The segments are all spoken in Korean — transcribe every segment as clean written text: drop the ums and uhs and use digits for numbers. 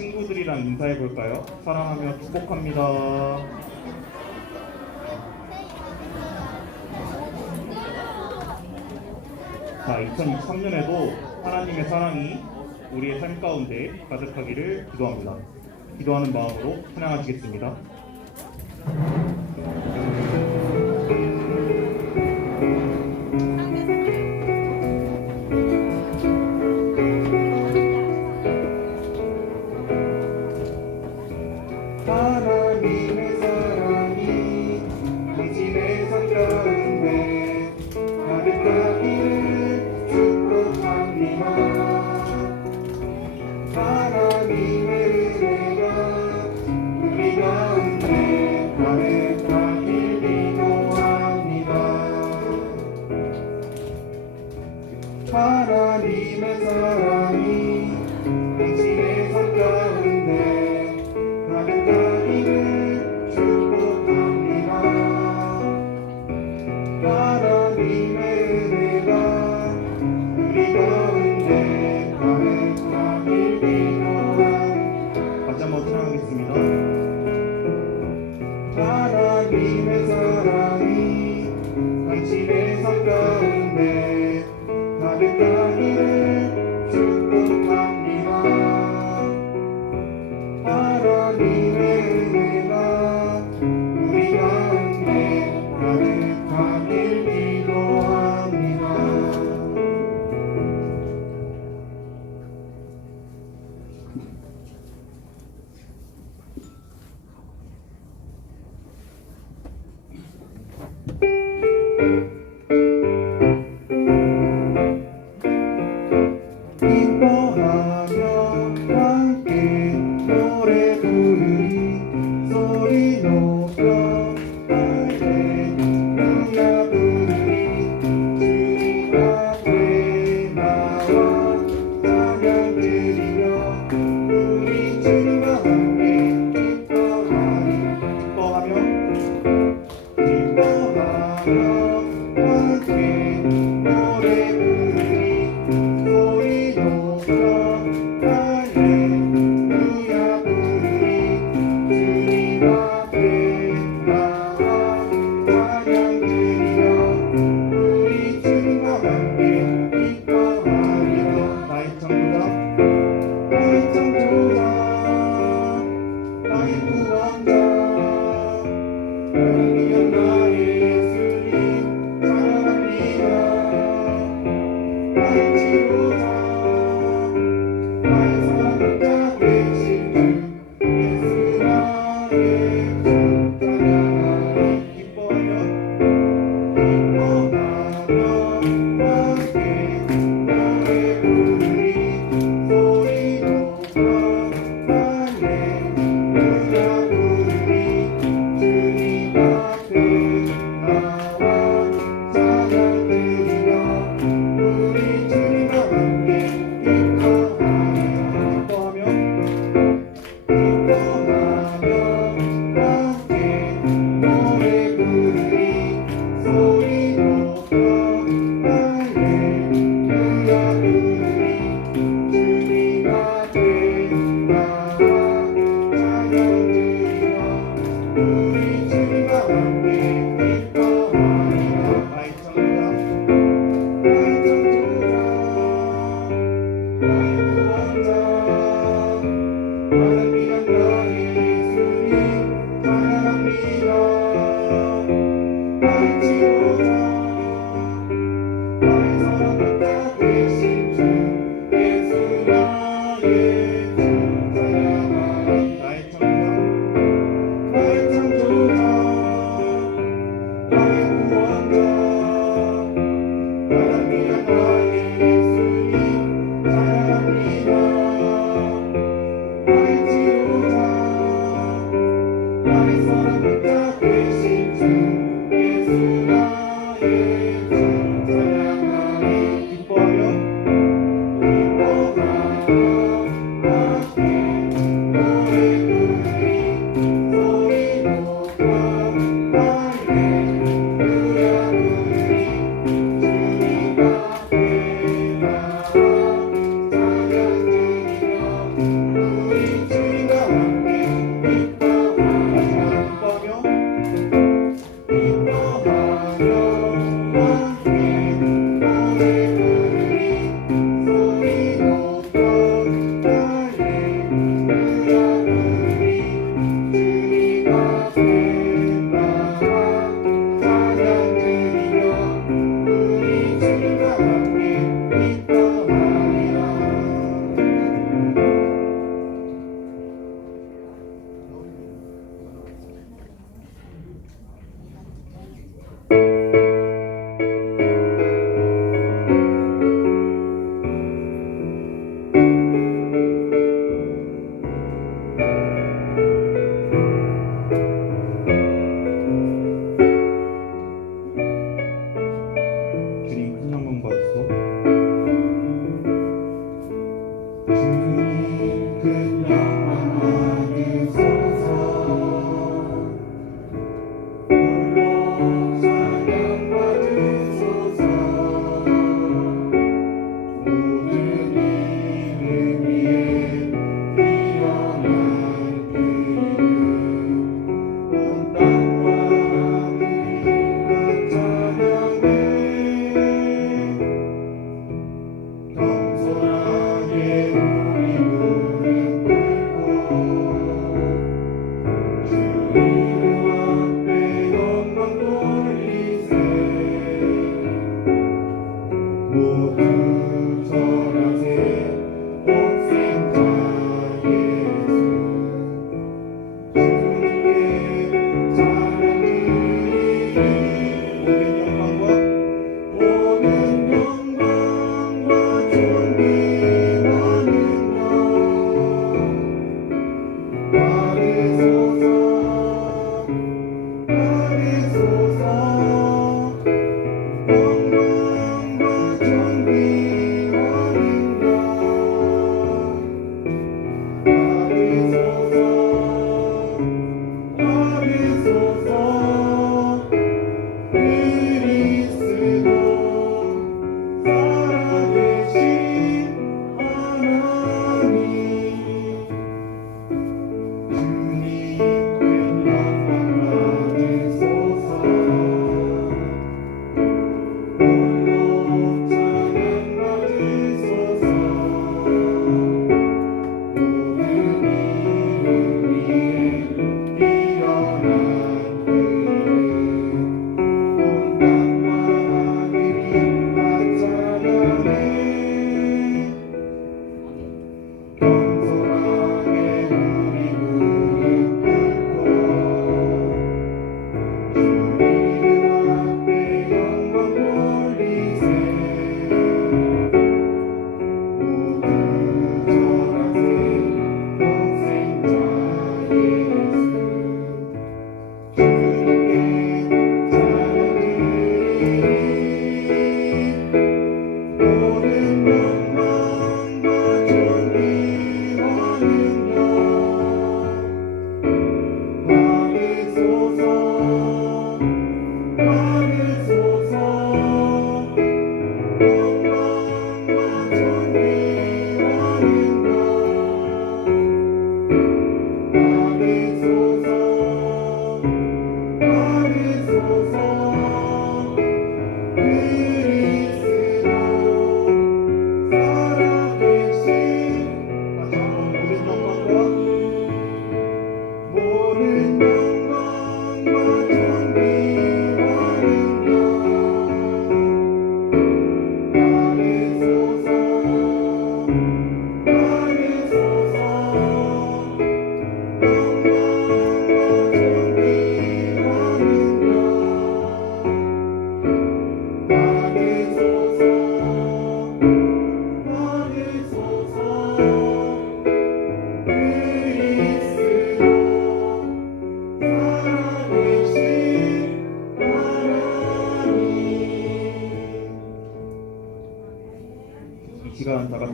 친구들이랑 인사해 볼까요? 사랑하며 축복합니다. 자, 2023년에도 하나님의 사랑이 우리의 삶 가운데 가득하기를 기도합니다. 기도하는 마음으로 찬양하시겠습니다. 하나님의 사랑이 당신의 삶 가운데 가득하기를 축복합니다. 하나님의 은혜가 우리 가운데 가득하길 기도합니다. 하나님의 사랑이 당신의 삶 가운데 가득하기를 축복합니다. 하나님의 은혜가 우리 가운데 가득하길 기도합니다. 다시 한번 찬양하겠습니다. 하나님의 사랑이 당신의 삶 가운데 가득하기를 축복합니다. 하나님의 은혜가 우리 가운데 가득하길 기도합니다. 기뻐하며 함께 노래 부르리 소리 높여 할렐루야 부르리 주님 앞에 나와 찬양 드리며 우리 주님과 함께 기뻐하며 함께 노래 부르리 소리 높여 할렐루야 부르리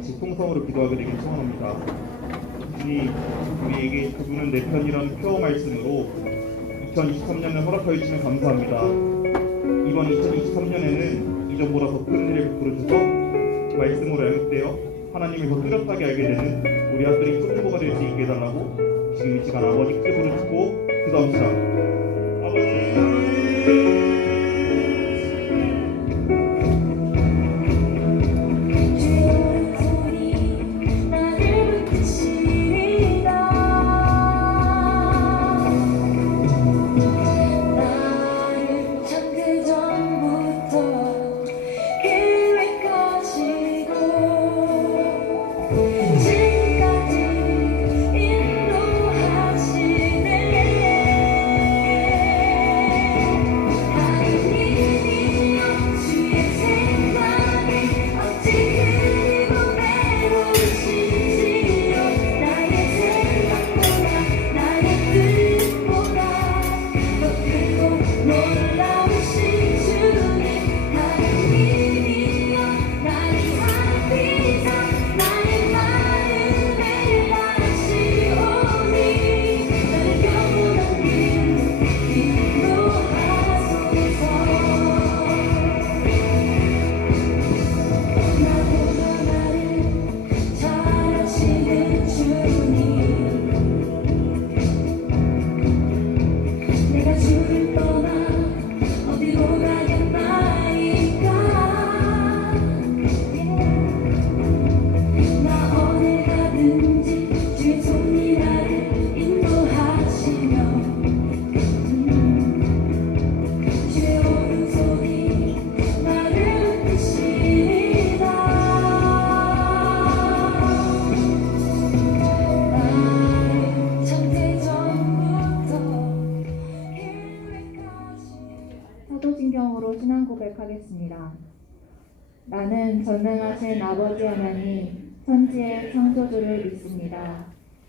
같이 통성으로 기도하게 되길 소원합니다. 주님, 우리에게 그분은 내 편이라는 표어 말씀으로 2023년을 허락하여 주시면 감사합니다. 이번 2023년에는 이전보다 더 큰 은혜를 베풀어 주셔서 말씀으로 양육되어 하나님을 더 뚜렷하게 알게 되는 우리 아들이 소통부가 될 수 있게 해달라고 지금 이 시간 아버지 크게 부르짖고 기도합시다. 아버지. 사도신경으로 신앙 고백하겠습니다. 나는 전능하신 아버지 하나님 천지의 창조주를 믿습니다.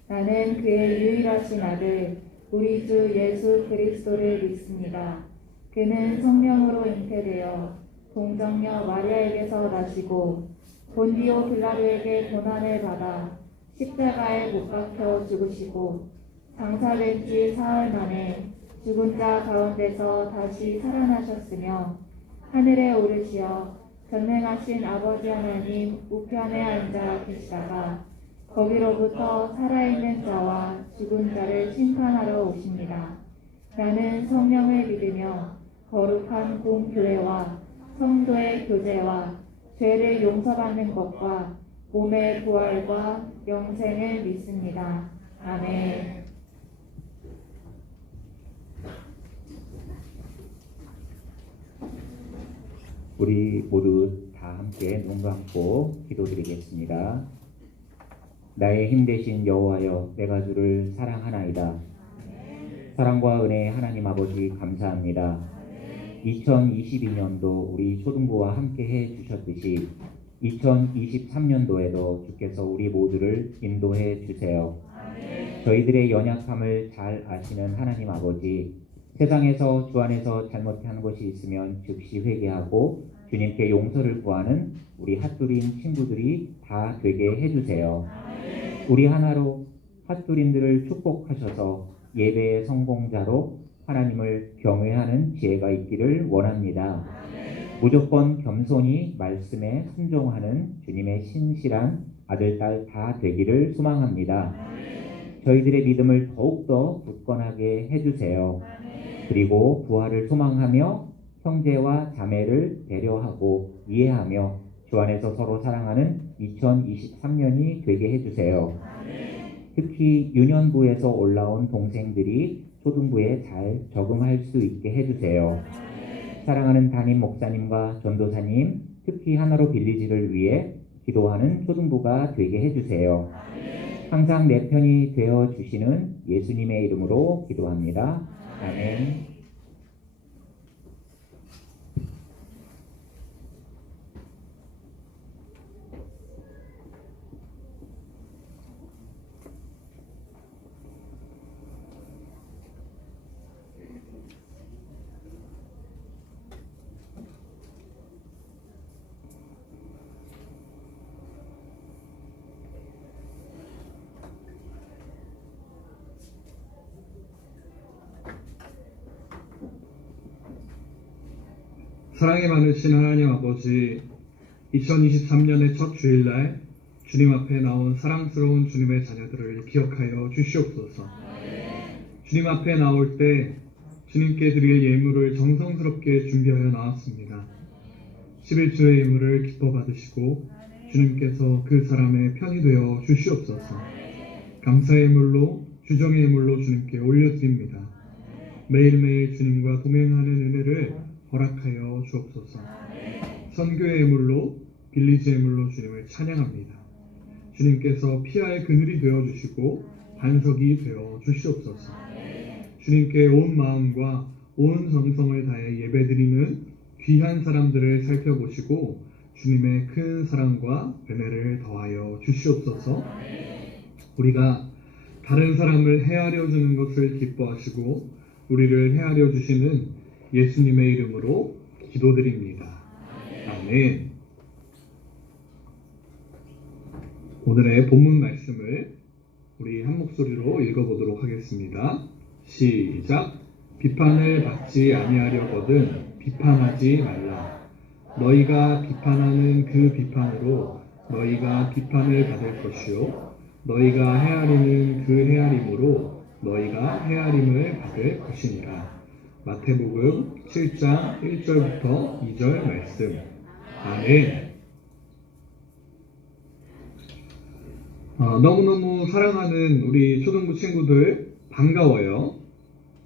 나는 그의 유일하신 아들 우리 주 예수 그리스도를 믿습니다. 그는 성령으로 잉태되어 동정녀 마리아에게서 나시고 본디오 빌라도에게 고난을 받아 십자가에 못 박혀 죽으시고 장사된 지 사흘 만에 죽은 자 가운데서 다시 살아나셨으며 하늘에 오르시어 전능하신 아버지 하나님 우편에 앉아 계시다가 거기로부터 살아있는 자와 죽은 자를 심판하러 오십니다. 나는 성령을 믿으며 거룩한 공교회와 성도의 교제와 죄를 용서받는 것과 몸의 부활과 영생을 믿습니다. 아멘. 우리 모두 다 함께 눈 감고 기도드리겠습니다. 나의 힘 되신 여호와여, 내가 주를 사랑하나이다. 사랑과 은혜의 하나님 아버지 감사합니다. 2022년도 우리 초등부와 함께 해 주셨듯이 2023년도에도 주께서 우리 모두를 인도해 주세요. 저희들의 연약함을 잘 아시는 하나님 아버지, 세상에서 주 안에서 잘못한 것이 있으면 즉시 회개하고 주님께 용서를 구하는 우리 핫두린 친구들이 다 되게 해주세요. 우리 하나로 핫두린들을 축복하셔서 예배의 성공자로 하나님을 경외하는 지혜가 있기를 원합니다. 무조건 겸손히 말씀에 순종하는 주님의 신실한 아들, 딸 다 되기를 소망합니다. 저희들의 믿음을 더욱더 굳건하게 해주세요. 그리고 부활을 소망하며 형제와 자매를 배려하고 이해하며 주 안에서 서로 사랑하는 2023년이 되게 해주세요. 특히 유년부에서 올라온 동생들이 초등부에 잘 적응할 수 있게 해주세요. 사랑하는 담임 목사님과 전도사님, 특히 하나로 빌리지를 위해 기도하는 초등부가 되게 해주세요. 항상 내 편이 되어 주시는 예수님의 이름으로 기도합니다. 아멘. 사랑이 많으신 하나님 아버지, 2023년의 첫 주일날 주님 앞에 나온 사랑스러운 주님의 자녀들을 기억하여 주시옵소서. 주님 앞에 나올 때 주님께 드릴 예물을 정성스럽게 준비하여 나왔습니다. 11조의 예물을 기뻐 받으시고 주님께서 그 사람의 편이 되어 주시옵소서. 감사의 예물로, 주정의 예물로 주님께 올려드립니다. 매일매일 주님과 동행하는 은혜를 허락하여 주옵소서. 선교의 예물로, 빌리지 예물로 주님을 찬양합니다. 주님께서 피할 그늘이 되어 주시고 반석이 되어 주시옵소서. 주님께 온 마음과 온 정성을 다해 예배드리는 귀한 사람들을 살펴보시고 주님의 큰 사랑과 은혜를 더하여 주시옵소서. 우리가 다른 사람을 헤아려 주는 것을 기뻐하시고 우리를 헤아려 주시는 예수님의 이름으로 기도드립니다. 아멘. 오늘의 본문 말씀을 우리 한 목소리로 읽어보도록 하겠습니다. 시작. 비판을 받지 아니하려거든 비판하지 말라. 너희가 비판하는 그 비판으로 너희가 비판을 받을 것이요 너희가 헤아리는 그 헤아림으로 너희가 헤아림을 받을 것이니라. 마태복음 7장 1절부터 2절 말씀. 아멘. 너무너무 사랑하는 우리 초등부 친구들 반가워요.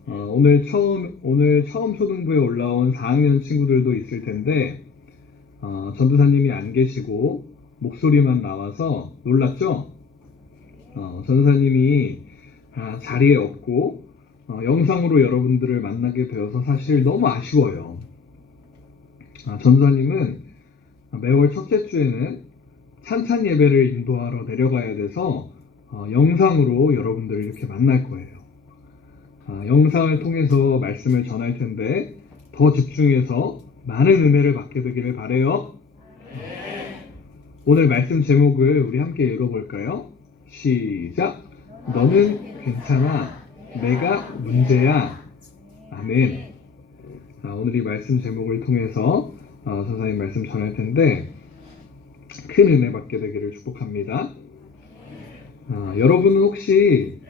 오늘 처음 초등부에 올라온 4학년 친구들도 있을 텐데 전도사님이 안 계시고 목소리만 나와서 놀랐죠? 전도사님이 자리에 없고 영상으로 여러분들을 만나게 되어서 사실 너무 아쉬워요. 전도사님은 매월 첫째 주에는 찬찬 예배를 인도하러 내려가야 돼서 영상으로 여러분들을 이렇게 만날 거예요. 영상을 통해서 말씀을 전할 텐데 더 집중해서 많은 은혜를 받게 되기를 바라요. 오늘 말씀 제목을 우리 함께 읽어볼까요? 시작. 너는 괜찮아. 내가 문제야. 아멘. 오늘 이 말씀 제목을 통해서 선생님 말씀 전할 텐데 큰 은혜 받게 되기를 축복합니다. 여러분은 혹시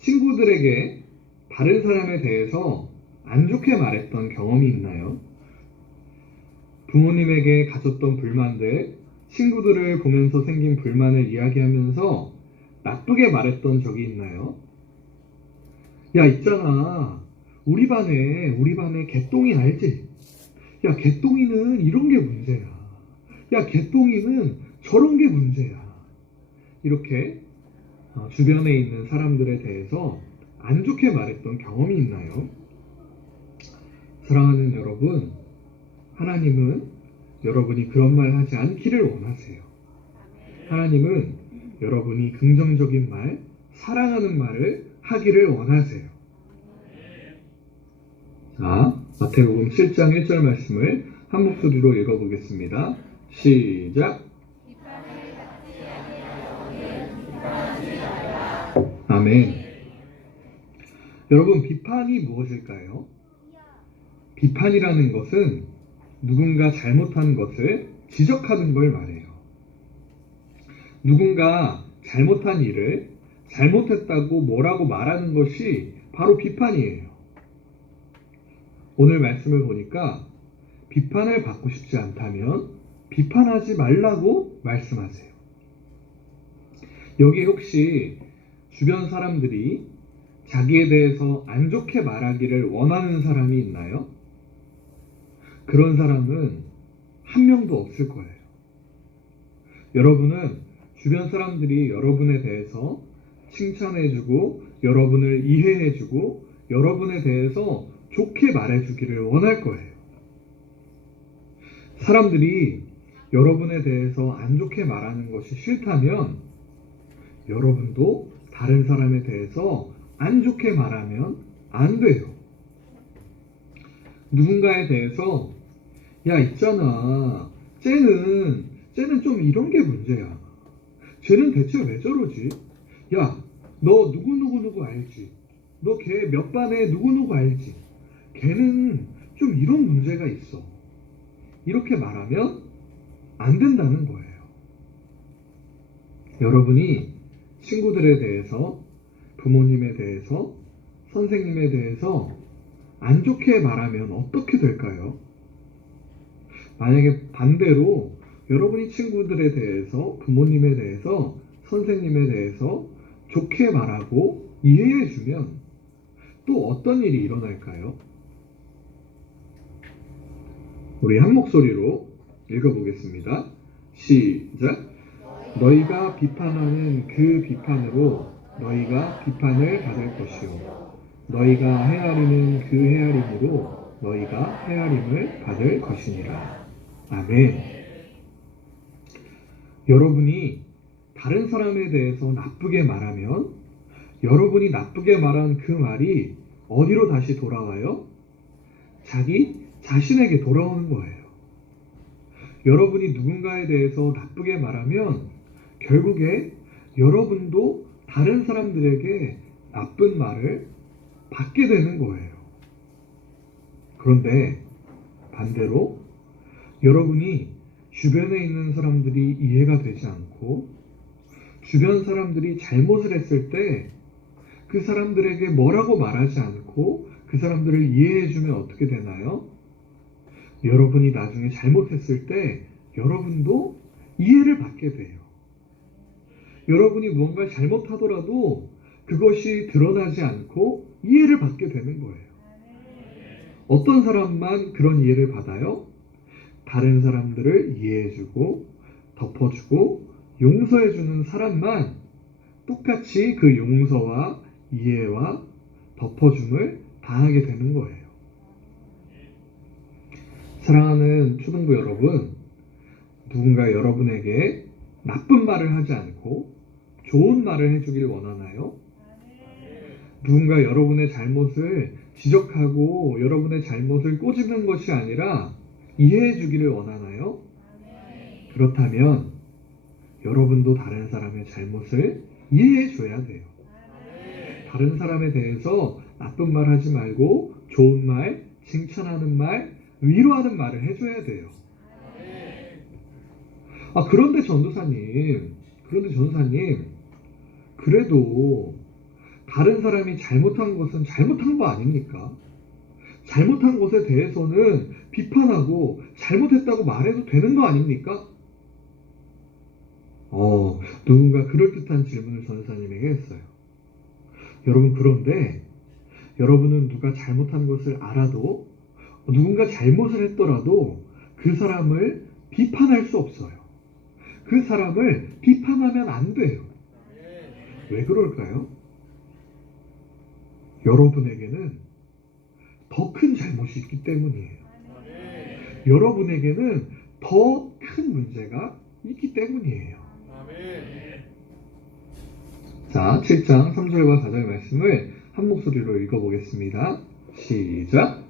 친구들에게 다른 사람에 대해서 안 좋게 말했던 경험이 있나요? 부모님에게 가졌던 불만들, 친구들을 보면서 생긴 불만을 이야기하면서 나쁘게 말했던 적이 있나요? 야, 있잖아. 우리 반에 개똥이 알지? 야, 개똥이는 이런 게 문제야. 야, 개똥이는 저런 게 문제야. 이렇게 주변에 있는 사람들에 대해서 안 좋게 말했던 경험이 있나요? 사랑하는 여러분, 하나님은 여러분이 그런 말 하지 않기를 원하세요. 하나님은 여러분이 긍정적인 말, 사랑하는 말을 하기를 원하세요. 자, 마태복음 7장 1절 말씀을 한 목소리로 읽어보겠습니다. 시작. 아멘. 여러분, 비판이 무엇일까요? 비판이라는 것은 누군가 잘못한 것을 지적하는 걸 말해요. 누군가 잘못한 일을 잘못했다고 뭐라고 말하는 것이 바로 비판이에요. 오늘 말씀을 보니까 비판을 받고 싶지 않다면 비판하지 말라고 말씀하세요. 여기 혹시 주변 사람들이 자기에 대해서 안 좋게 말하기를 원하는 사람이 있나요? 그런 사람은 한 명도 없을 거예요. 여러분은 주변 사람들이 여러분에 대해서 칭찬해주고 여러분을 이해해주고 여러분에 대해서 좋게 말해주기를 원할 거예요. 사람들이 여러분에 대해서 안 좋게 말하는 것이 싫다면 여러분도 다른 사람에 대해서 안 좋게 말하면 안 돼요. 누군가에 대해서 야, 있잖아. 쟤는 좀 이런 게 문제야. 쟤는 대체 왜 저러지? 야, 너 누구누구 알지? 너 걔 몇 반에 누구누구 알지? 걔는 좀 이런 문제가 있어. 이렇게 말하면 안 된다는 거예요. 여러분이 친구들에 대해서, 부모님에 대해서, 선생님에 대해서 안 좋게 말하면 어떻게 될까요? 만약에 반대로 여러분이 친구들에 대해서, 부모님에 대해서, 선생님에 대해서 좋게 말하고 이해해주면 또 어떤 일이 일어날까요? 우리 한 목소리로 읽어보겠습니다. 시작! 너희가 비판하는 그 비판으로 너희가 비판을 받을 것이요 너희가 헤아리는 그 헤아림으로 너희가 헤아림을 받을 것이니라. 아멘. 여러분이 다른 사람에 대해서 나쁘게 말하면 여러분이 나쁘게 말한 그 말이 어디로 다시 돌아와요? 자기 자신에게 돌아오는 거예요. 여러분이 누군가에 대해서 나쁘게 말하면 결국에 여러분도 다른 사람들에게 나쁜 말을 받게 되는 거예요. 그런데 반대로 여러분이 주변에 있는 사람들이 이해가 되지 않고 주변 사람들이 잘못을 했을 때 그 사람들에게 뭐라고 말하지 않고 그 사람들을 이해해주면 어떻게 되나요? 여러분이 나중에 잘못했을 때 여러분도 이해를 받게 돼요. 여러분이 무언가 잘못하더라도 그것이 드러나지 않고 이해를 받게 되는 거예요. 어떤 사람만 그런 이해를 받아요? 다른 사람들을 이해해주고 덮어주고 용서해주는 사람만 똑같이 그 용서와 이해와 덮어줌을 당하게 되는 거예요. 사랑하는 초등부 여러분, 누군가 여러분에게 나쁜 말을 하지 않고 좋은 말을 해주길 원하나요? 누군가 여러분의 잘못을 지적하고 여러분의 잘못을 꼬집는 것이 아니라 이해해 주기를 원하나요? 그렇다면 여러분도 다른 사람의 잘못을 이해해 줘야 돼요. 다른 사람에 대해서 나쁜 말 하지 말고 좋은 말, 칭찬하는 말, 위로하는 말을 해줘야 돼요. 그런데 전도사님, 그래도 다른 사람이 잘못한 것은 잘못한 거 아닙니까? 잘못한 것에 대해서는 비판하고 잘못했다고 말해도 되는 거 아닙니까? 누군가 그럴듯한 질문을 전도사님에게 했어요. 여러분, 그런데 여러분은 누가 잘못한 것을 알아도 누군가 잘못을 했더라도 그 사람을 비판할 수 없어요. 그 사람을 비판하면 안 돼요. 왜 그럴까요? 여러분에게는 더 큰 잘못이 있기 때문이에요. 여러분에게는 더 큰 문제가 있기 때문이에요. 자, 7장 3절과 4절 말씀을 한 목소리로 읽어보겠습니다. 시작!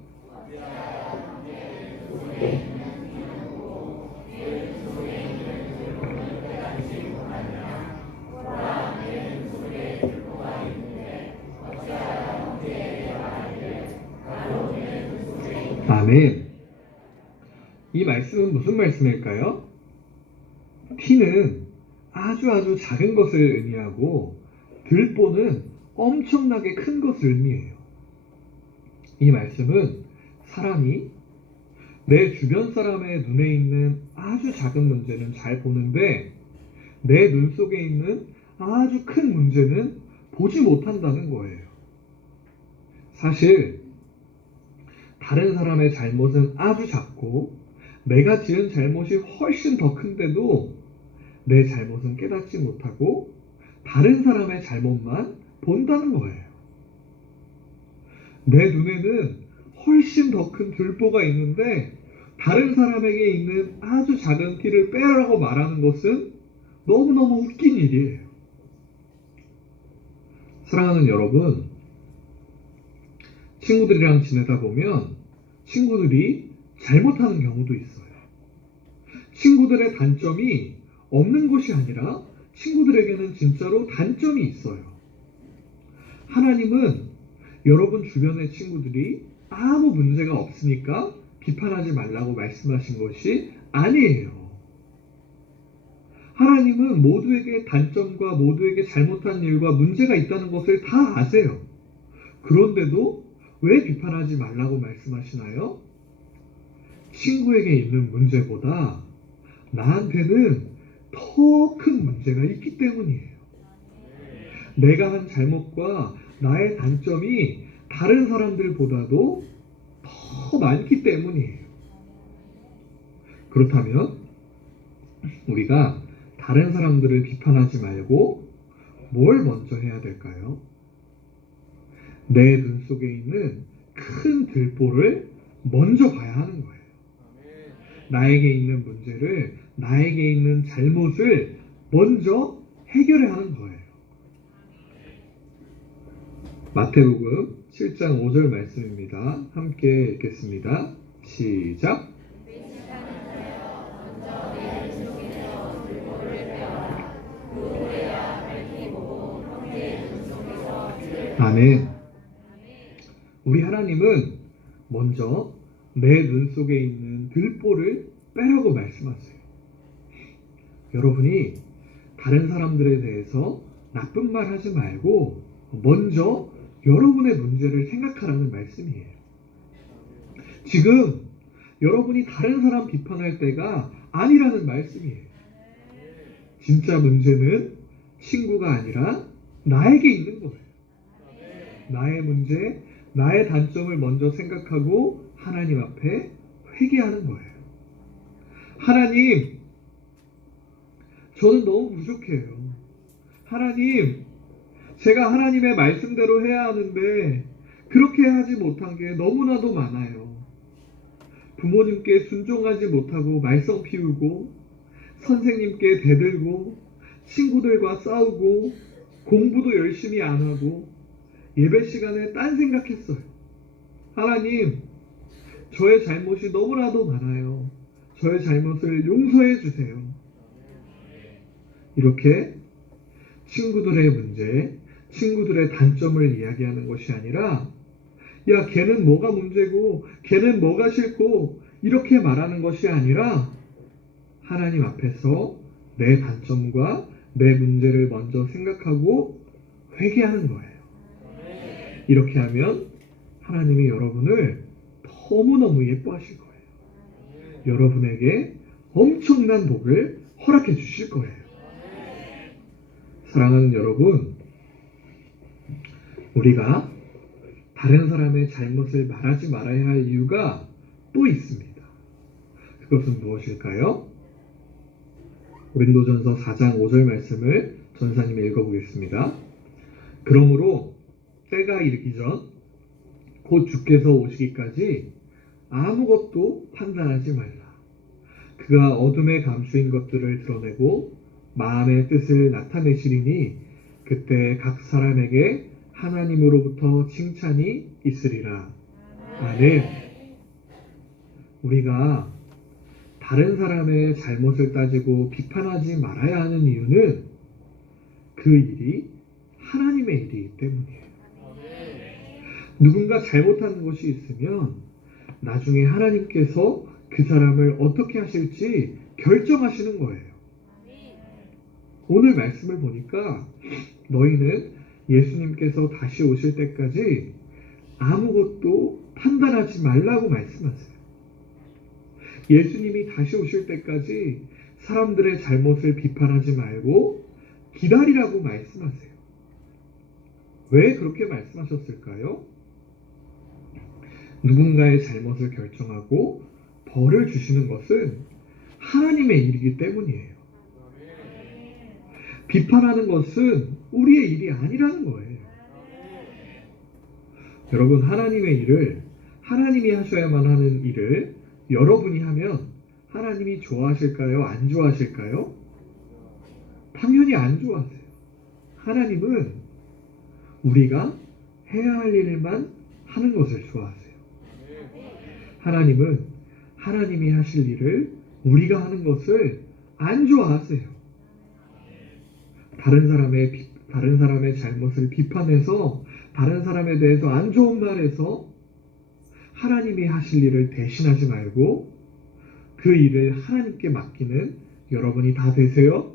아멘. 이 말씀은 무슨 말씀일까요? 티는 아주 작은 것을 의미하고 들보는 엄청나게 큰 것을 의미해요. 이 말씀은 사람이 내 주변 사람의 눈에 있는 아주 작은 문제는 잘 보는데 내 눈 속에 있는 아주 큰 문제는 보지 못한다는 거예요. 사실 다른 사람의 잘못은 아주 작고 내가 지은 잘못이 훨씬 더 큰데도 내 잘못은 깨닫지 못하고 다른 사람의 잘못만 본다는 거예요. 내 눈에는 훨씬 더 큰 들보가 있는데 다른 사람에게 있는 아주 작은 티를 빼라고 말하는 것은 너무너무 웃긴 일이에요. 사랑하는 여러분, 친구들이랑 지내다 보면 친구들이 잘못하는 경우도 있어요. 친구들의 단점이 없는 것이 아니라 친구들에게는 진짜로 단점이 있어요. 하나님은 여러분 주변의 친구들이 아무 문제가 없으니까 비판하지 말라고 말씀하신 것이 아니에요. 하나님은 모두에게 단점과 모두에게 잘못한 일과 문제가 있다는 것을 다 아세요. 그런데도 왜 비판하지 말라고 말씀하시나요? 친구에게 있는 문제보다 나한테는 더 큰 문제가 있기 때문이에요. 내가 한 잘못과 나의 단점이 다른 사람들보다도 더 많기 때문이에요. 그렇다면 우리가 다른 사람들을 비판하지 말고 뭘 먼저 해야 될까요? 내 눈 속에 있는 큰 들보를 먼저 봐야 하는 거예요. 나에게 있는 문제를, 나에게 있는 잘못을 먼저 해결해야 하는 거예요. 마태복음 7장 5절 말씀입니다. 함께 읽겠습니다. 시작. 아멘. 우리 하나님은 먼저 내 눈 속에 있는 들보를 빼라고 말씀하세요. 여러분이 다른 사람들에 대해서 나쁜 말 하지 말고 먼저 여러분의 문제를 생각하라는 말씀이에요. 지금 여러분이 다른 사람 비판할 때가 아니라는 말씀이에요. 진짜 문제는 친구가 아니라 나에게 있는 거예요. 나의 문제, 나의 단점을 먼저 생각하고 하나님 앞에 회개하는 거예요. 하나님, 저는 너무 부족해요. 하나님, 제가 하나님의 말씀대로 해야 하는데 그렇게 하지 못한 게 너무나도 많아요. 부모님께 순종하지 못하고 말썽 피우고 선생님께 대들고 친구들과 싸우고 공부도 열심히 안 하고 예배 시간에 딴 생각했어요. 하나님, 저의 잘못이 너무나도 많아요. 저의 잘못을 용서해 주세요. 이렇게 친구들의 문제, 친구들의 단점을 이야기하는 것이 아니라 야, 걔는 뭐가 문제고 걔는 뭐가 싫고 이렇게 말하는 것이 아니라 하나님 앞에서 내 단점과 내 문제를 먼저 생각하고 회개하는 거예요. 이렇게 하면 하나님이 여러분을 너무너무 예뻐하실 거예요. 여러분에게 엄청난 복을 허락해 주실 거예요. 사랑하는 여러분, 우리가 다른 사람의 잘못을 말하지 말아야 할 이유가 또 있습니다. 그것은 무엇일까요? 고린도전서 4장 5절 말씀을 전사님이 읽어보겠습니다. 그러므로 때가 이르기 전 곧 주께서 오시기까지 아무것도 판단하지 말라. 그가 어둠에 감추인 것들을 드러내고 마음의 뜻을 나타내시리니 그때 각 사람에게 하나님으로부터 칭찬이 있으리라. 아멘. 우리가 다른 사람의 잘못을 따지고 비판하지 말아야 하는 이유는 그 일이 하나님의 일이기 때문이에요. 누군가 잘못하는 것이 있으면 나중에 하나님께서 그 사람을 어떻게 하실지 결정하시는 거예요. 오늘 말씀을 보니까 너희는 예수님께서 다시 오실 때까지 아무것도 판단하지 말라고 말씀하세요. 예수님이 다시 오실 때까지 사람들의 잘못을 비판하지 말고 기다리라고 말씀하세요. 왜 그렇게 말씀하셨을까요? 누군가의 잘못을 결정하고 벌을 주시는 것은 하나님의 일이기 때문이에요. 비판하는 것은 우리의 일이 아니라는 거예요. 여러분, 하나님의 일을, 하나님이 하셔야만 하는 일을 여러분이 하면 하나님이 좋아하실까요? 안 좋아하실까요? 당연히 안 좋아하세요. 하나님은 우리가 해야 할 일만 하는 것을 좋아하세요. 하나님은 하나님이 하실 일을 우리가 하는 것을 안 좋아하세요. 다른 사람의 잘못을 비판해서 다른 사람에 대해서 안 좋은 말해서 하나님이 하실 일을 대신하지 말고 그 일을 하나님께 맡기는 여러분이 다 되세요.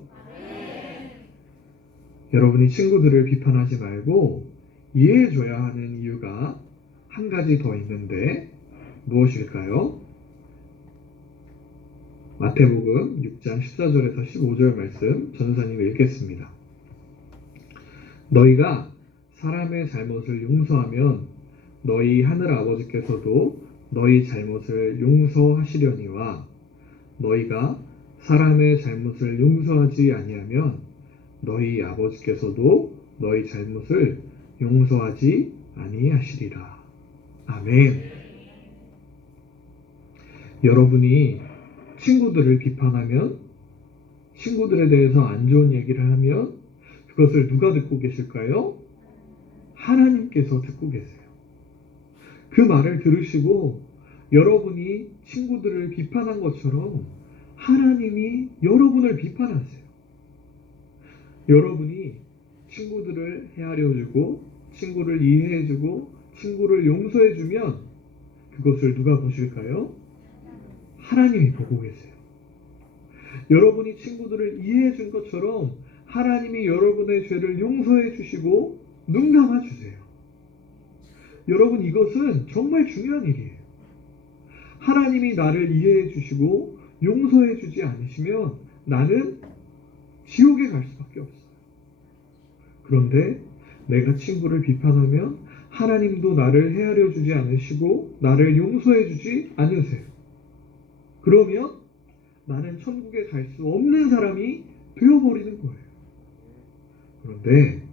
여러분이 친구들을 비판하지 말고 이해해줘야 하는 이유가 한 가지 더 있는데 무엇일까요? 마태복음 6장 14절에서 15절 말씀 전사님이 읽겠습니다. 너희가 사람의 잘못을 용서하면 너희 하늘 아버지께서도 너희 잘못을 용서하시려니와 너희가 사람의 잘못을 용서하지 아니하면 너희 아버지께서도 너희 잘못을 용서하지 아니하시리라. 아멘. 여러분이 친구들을 비판하면, 친구들에 대해서 안 좋은 얘기를 하면 그것을 누가 듣고 계실까요? 하나님께서 듣고 계세요. 그 말을 들으시고 여러분이 친구들을 비판한 것처럼 하나님이 여러분을 비판하세요. 여러분이 친구들을 헤아려주고 친구를 이해해주고 친구를 용서해주면 그것을 누가 보실까요? 하나님이 보고 계세요. 여러분이 친구들을 이해해준 것처럼 하나님이 여러분의 죄를 용서해주시고 눈 감아주세요. 여러분, 이것은 정말 중요한 일이에요. 하나님이 나를 이해해주시고 용서해주지 않으시면 나는 지옥에 갈 수밖에 없어요. 그런데 내가 친구를 비판하면 하나님도 나를 헤아려주지 않으시고 나를 용서해주지 않으세요. 그러면 나는 천국에 갈 수 없는 사람이 되어버리는 거예요. 그런데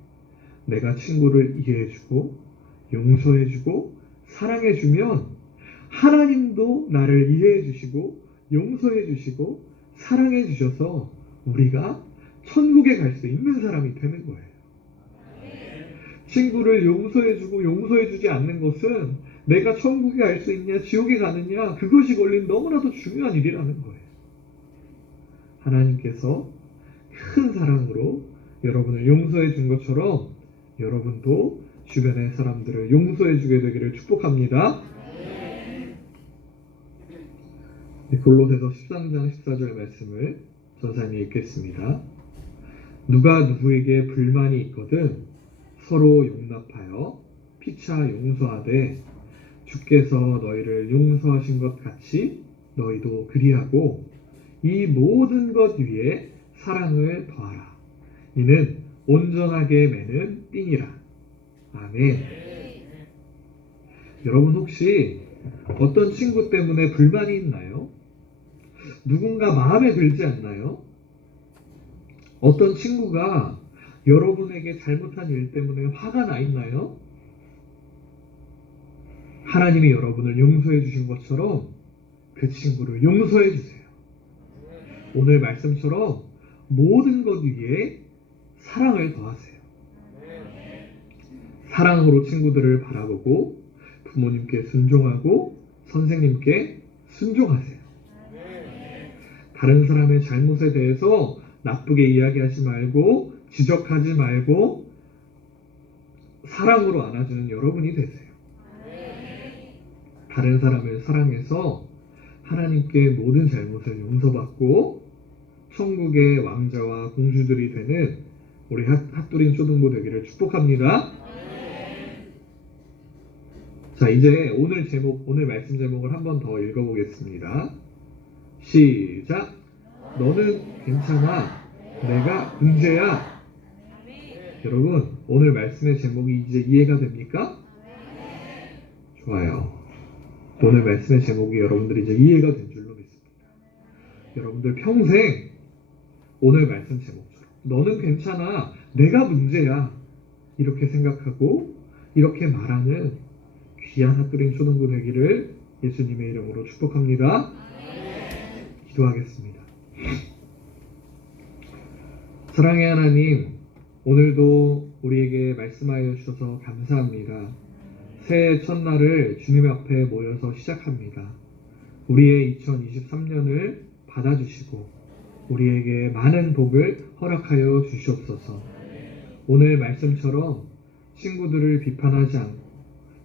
내가 친구를 이해해주고 용서해주고 사랑해주면 하나님도 나를 이해해주시고 용서해주시고 사랑해주셔서 우리가 천국에 갈 수 있는 사람이 되는 거예요. 친구를 용서해주고 용서해주지 않는 것은 내가 천국에 갈 수 있냐 지옥에 가느냐 그것이 걸린 너무나도 중요한 일이라는 거예요. 하나님께서 큰 사랑으로 여러분을 용서해 준 것처럼 여러분도 주변의 사람들을 용서해 주게 되기를 축복합니다. 골로새서 13장 14절 말씀을 전사님 읽겠습니다. 누가 누구에게 불만이 있거든 서로 용납하여 피차 용서하되 주께서 너희를 용서하신 것 같이 너희도 그리하고 이 모든 것 위에 사랑을 더하라. 이는 온전하게 매는 띠니라. 아멘. 여러분 혹시 어떤 친구 때문에 불만이 있나요? 누군가 마음에 들지 않나요? 어떤 친구가 여러분에게 잘못한 일 때문에 화가 나 있나요? 하나님이 여러분을 용서해 주신 것처럼 그 친구를 용서해 주세요. 오늘 말씀처럼 모든 것 위에 사랑을 더하세요. 사랑으로 친구들을 바라보고 부모님께 순종하고 선생님께 순종하세요. 다른 사람의 잘못에 대해서 나쁘게 이야기하지 말고 지적하지 말고 사랑으로 안아주는 여러분이 되세요. 다른 사람을 사랑해서 하나님께 모든 잘못을 용서받고 천국의 왕자와 공주들이 되는 우리 핫도린 초등부 되기를 축복합니다. 자, 이제 오늘 말씀 제목을 한 번 더 읽어보겠습니다. 시작. 너는 괜찮아. 내가 문제야. 여러분, 오늘 말씀의 제목이 이제 이해가 됩니까? 좋아요. 오늘 말씀의 제목이 여러분들이 이제 이해가 된 줄로 믿습니다. 여러분들 평생 오늘 말씀 제목처럼 너는 괜찮아. 내가 문제야. 이렇게 생각하고 이렇게 말하는 귀한 핫도린 초등부 되기를 예수님의 이름으로 축복합니다. 기도하겠습니다. 사랑의 하나님, 오늘도 우리에게 말씀하여 주셔서 감사합니다. 새해 첫날을 주님 앞에 모여서 시작합니다. 우리의 2023년을 받아주시고 우리에게 많은 복을 허락하여 주시옵소서. 오늘 말씀처럼 친구들을 비판하지 않고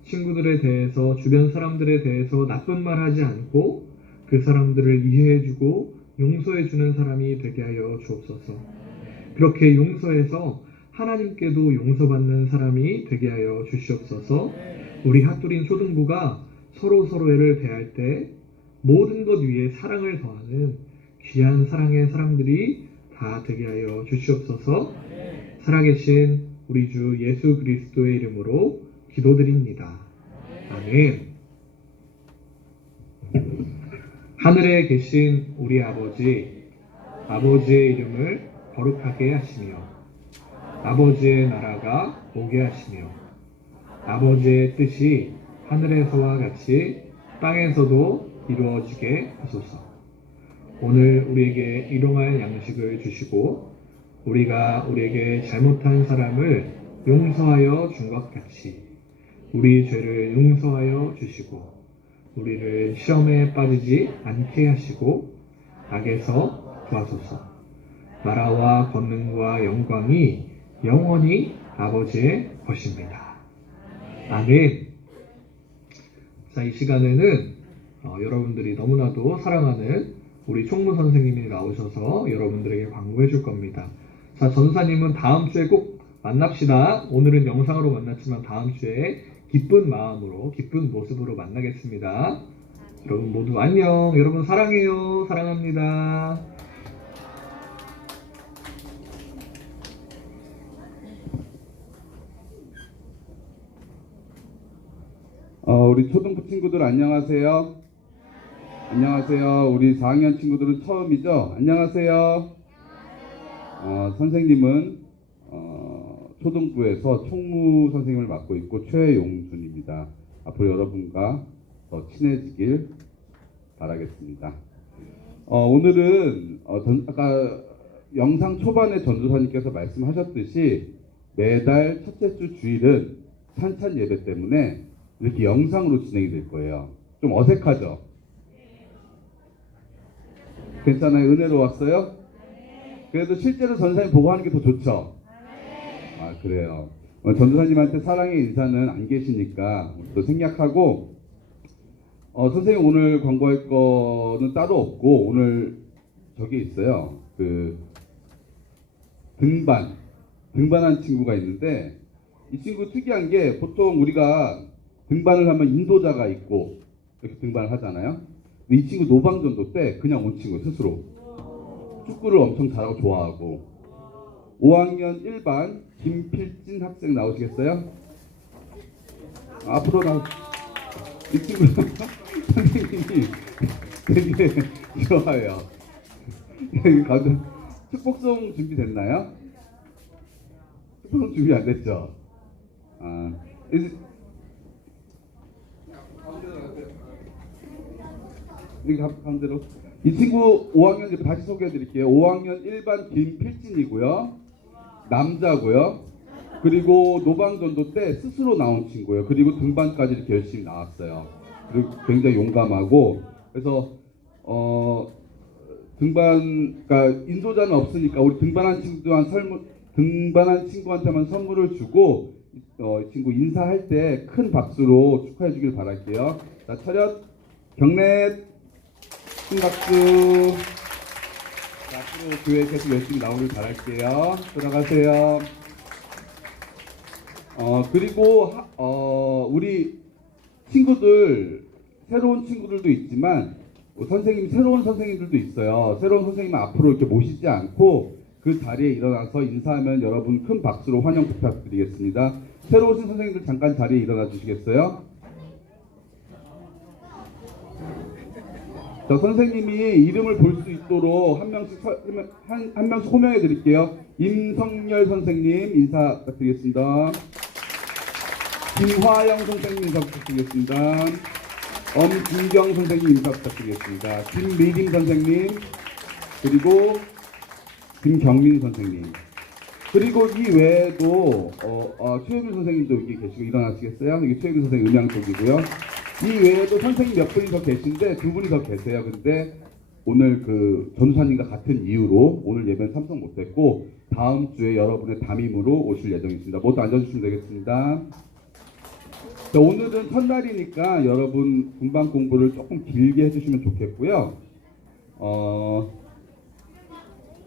친구들에 대해서, 주변 사람들에 대해서 나쁜 말 하지 않고 그 사람들을 이해해주고 용서해주는 사람이 되게 하여 주옵소서. 그렇게 용서해서 하나님께도 용서받는 사람이 되게 하여 주시옵소서. 우리 핫두린 초등부가 서로서로를 대할 때 모든 것 위에 사랑을 더하는 귀한 사랑의 사람들이 다 되게 하여 주시옵소서. 살아계신 우리 주 예수 그리스도의 이름으로 기도드립니다. 아멘. 하늘에 계신 우리 아버지, 아버지의 이름을 거룩하게 하시며 아버지의 나라가 오게 하시며 아버지의 뜻이 하늘에서와 같이 땅에서도 이루어지게 하소서. 오늘 우리에게 일용할 양식을 주시고 우리가 우리에게 잘못한 사람을 용서하여 준 것 같이 우리 죄를 용서하여 주시고 우리를 시험에 빠지지 않게 하시고 악에서 구하소서. 나라와 권능과 영광이 영원히 아버지의 것입니다. 아멘. 자, 이 시간에는 여러분들이 너무나도 사랑하는 우리 총무 선생님이 나오셔서 여러분들에게 광고해 줄 겁니다. 자, 전사님은 다음 주에 꼭 만납시다. 오늘은 영상으로 만났지만 다음 주에 기쁜 마음으로, 기쁜 모습으로 만나겠습니다. 여러분 모두 안녕. 여러분 사랑해요. 사랑합니다. 우리 초등부 친구들 안녕하세요. 안녕하세요. 우리 4학년 친구들은 처음이죠? 안녕하세요. 선생님은 초등부에서 총무 선생님을 맡고 있고 최용준입니다. 앞으로 여러분과 더 친해지길 바라겠습니다. 오늘은 아까 영상 초반에 전도사님께서 말씀하셨듯이 매달 첫째 주 주일은 찬찬 예배 때문에 이렇게 영상으로 진행이 될 거예요. 좀 어색하죠? 괜찮아요? 은혜로웠어요? 그래도 실제로 전도사님 보고 하는 게 더 좋죠? 아, 그래요. 전도사님한테 사랑의 인사는 안 계시니까 또 생략하고 선생님 오늘 광고할 거는 따로 없고 오늘 저기 있어요. 그 등반한 친구가 있는데 이 친구 특이한 게 보통 우리가 등반을 하면 인도자가 있고 이렇게 등반을 하잖아요. 근데 이 친구 노방전도 때 그냥 온 친구예요. 스스로 축구를 엄청 잘하고 좋아하고 5학년 1반 김필진 학생 나오시겠어요? 앞으로 이 친구 선생님이 되게 좋아요. 축복송 준비됐나요? 축복송 준비 안 됐죠? 여기 가운데로. 이 친구 5학년 다시 소개해 드릴게요. 5학년 1반 김필진이고요. 남자고요. 그리고 노방전도 때 스스로 나온 친구예요. 그리고 등반까지 이렇게 열심히 나왔어요. 그리고 굉장히 용감하고 그래서 그러니까 인도자는 없으니까 우리 등반한 친구한테만 선물을 주고 이 친구 인사할 때 큰 박수로 축하해 주길 바랄게요. 자, 차렷 경례 큰 박수. 자, 앞으로 교회 계속 열심히 나오길 바랄게요. 들어가세요. 그리고 우리 친구들 새로운 친구들도 있지만 새로운 선생님들도 있어요. 새로운 선생님은 앞으로 이렇게 모시지 않고 그 자리에 일어나서 인사하면 여러분 큰 박수로 환영 부탁드리겠습니다. 새로 오신 선생님들 잠깐 자리에 일어나 주시겠어요? 자, 선생님이 이름을 볼 수 있도록 한 명씩 호명해 드릴게요. 임성열 선생님 인사 부탁드리겠습니다. 김화영 선생님 인사 부탁드리겠습니다. 엄진경 선생님 인사 부탁드리겠습니다. 김미림 선생님, 그리고 김경민 선생님, 그리고 이 외에도 최유빈 선생님도 여기 계시고 일어나시겠어요? 이게 최유빈 선생님 음향 쪽이고요. 이 외에도 선생님 몇 분이 더 계신데 두 분이 더 계세요. 근데 오늘 그 전사님과 같은 이유로 오늘 예배는 참석 못했고 다음 주에 여러분의 담임으로 오실 예정이십니다. 모두 앉아주시면 되겠습니다. 자, 오늘은 첫날이니까 여러분 분반 공부를 조금 길게 해주시면 좋겠고요.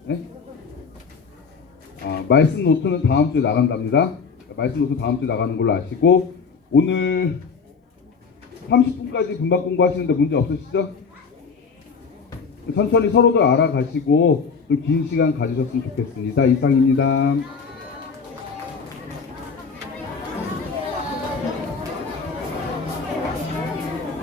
네? 말씀 노트는 다음 주에 나간답니다. 말씀 노트 다음 주에 나가는 걸로 아시고, 오늘 30분까지 분반 공부하시는데 문제 없으시죠? 천천히 서로들 알아가시고 좀 긴 시간 가지셨으면 좋겠습니다. 이상입니다.